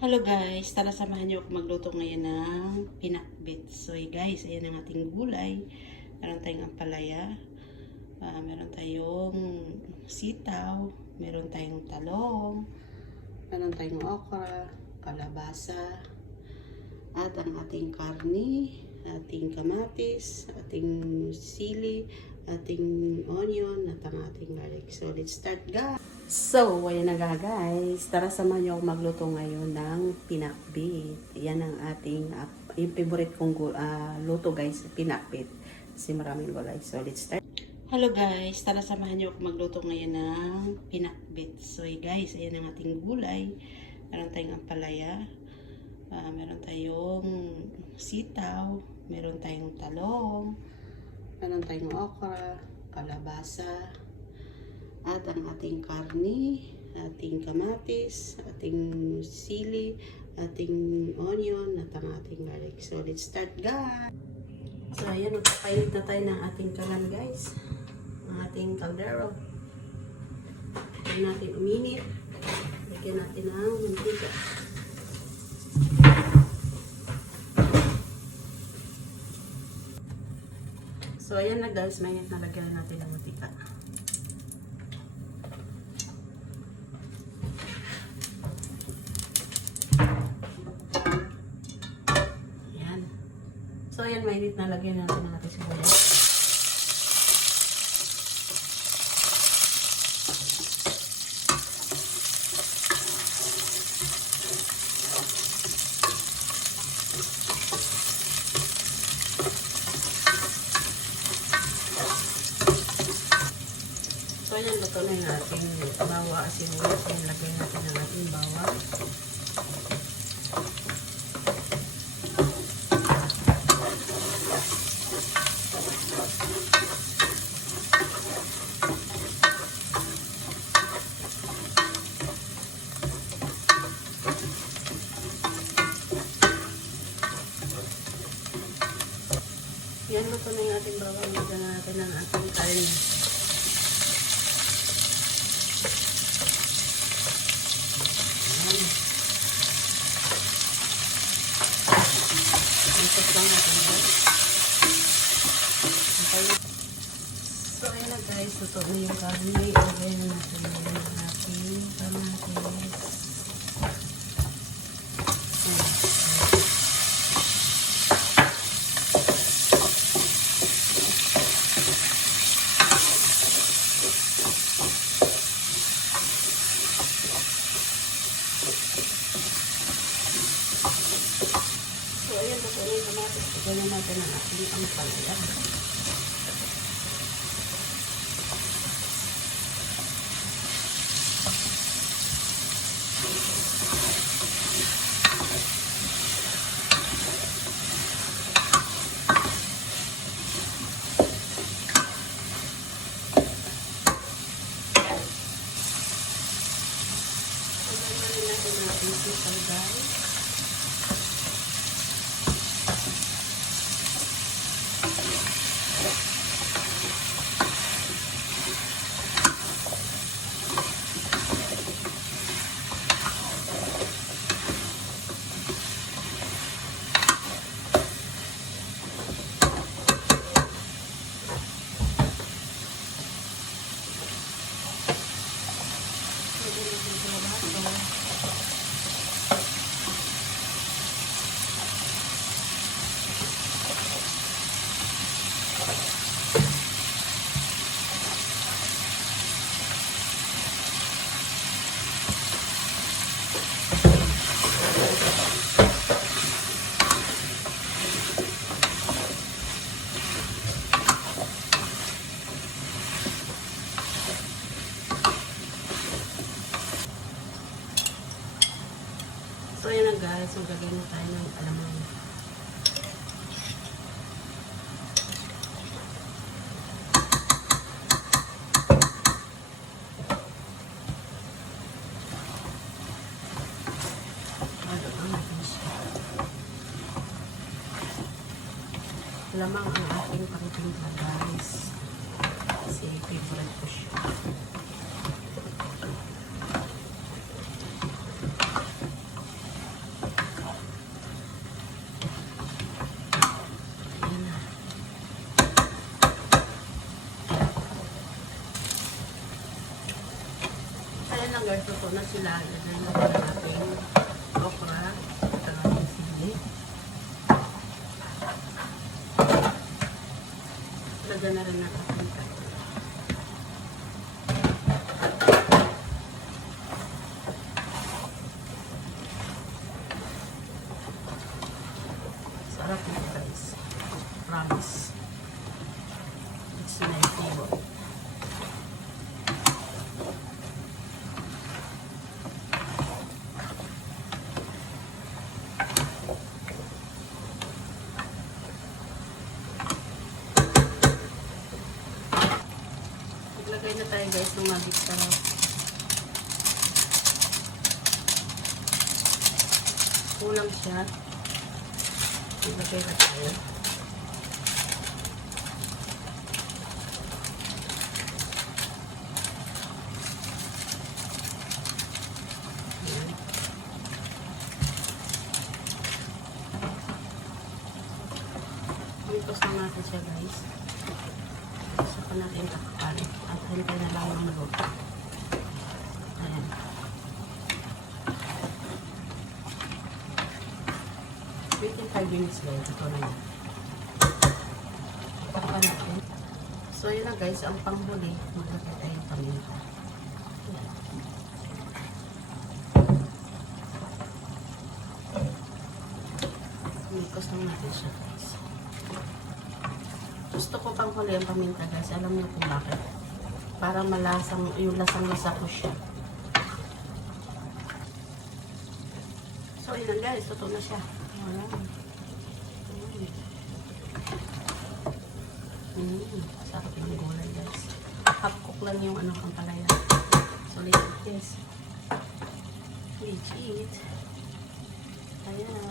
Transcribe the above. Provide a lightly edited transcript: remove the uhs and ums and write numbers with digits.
Hello guys, tara samahan niyo ako magluto ngayon ng pinakbet. So guys, ayan ang ating gulay. Meron tayong ampalaya, meron tayong sitaw, meron tayong talong, meron tayong okra, kalabasa, at ang ating karni, ating kamatis, ating sili, ating onion, at ang ating garlic. So let's start guys! So, ayan na nga guys. Tara samahan niyo ako magluto ngayon ng pinakbet. Yan ang ating, yung favorite kong luto guys, pinakbet. Kasi maraming gulay. So, let's start. Hello guys. Tara samahan niyo ako magluto ngayon ng pinakbet. So, guys, ayan ang ating gulay. Meron tayong ampalaya. Meron tayong sitaw. Meron tayong talong. Meron tayong okra, kalabasa, at ang ating karni, ating kamatis, ating sili, ating onion, at ang ating garlic. So, let's start guys! So, ayan, magpapainit na tayo ng ating kalan guys. Ang ating kaldero. Lagyan natin uminit. Lagyan natin ng mantika. So, ayan na guys, mainit na lagyan natin ng mantika. So, ayan, mainit na lagyan natin ang ating sibuyas. So, ayan, luto na yung ating bawa sibuyas. Ayan, lagyan natin ang ating bawa. Yan, luto na yung ating bawang. Lagyan natin ang ating karne. Yan. Ikot lang natin yan. Okay. So, ayan na guys. Luto na yung karne. Lagyan na natin yung ating kamatis. So, ayan, luto na yung kamatis. Lagyan natin ang ating ampalaya. Sitaw guys. So, ayan na guys. Maglagay na tayo ng alamang. Alamang ang ating pangtimpla guys. Kasi favorite ko siya. na sila, ilagay na po natin okra at ang ating sili. Lagyan na rin natin paminta. Sarap nito guys. Promise. It's my favorite. Maglagay na tayo guys ng magic sarap. Kulang siya. Maglagay na tayo. Ipos na natin siya guys. Saka natin takpan. At hintay na lang ng maluto. Ayan. Within 5 minutes guys. Ito na yun. Takpan natin. So yun na guys. Ang panghuli. Maglagay tayo ng paminta. Ipos lang natin siya guys. Gusto ko pang huli ang paminta guys. Alam niyo kung bakit. Para malasang, yung lasang-lasa ko siya. So, yun lang guys. Totoo na siya. Ayan. Sarap yung gulay guys. Half cook lang yung ano ang palaya. So, legit guys. Legit. Ayan.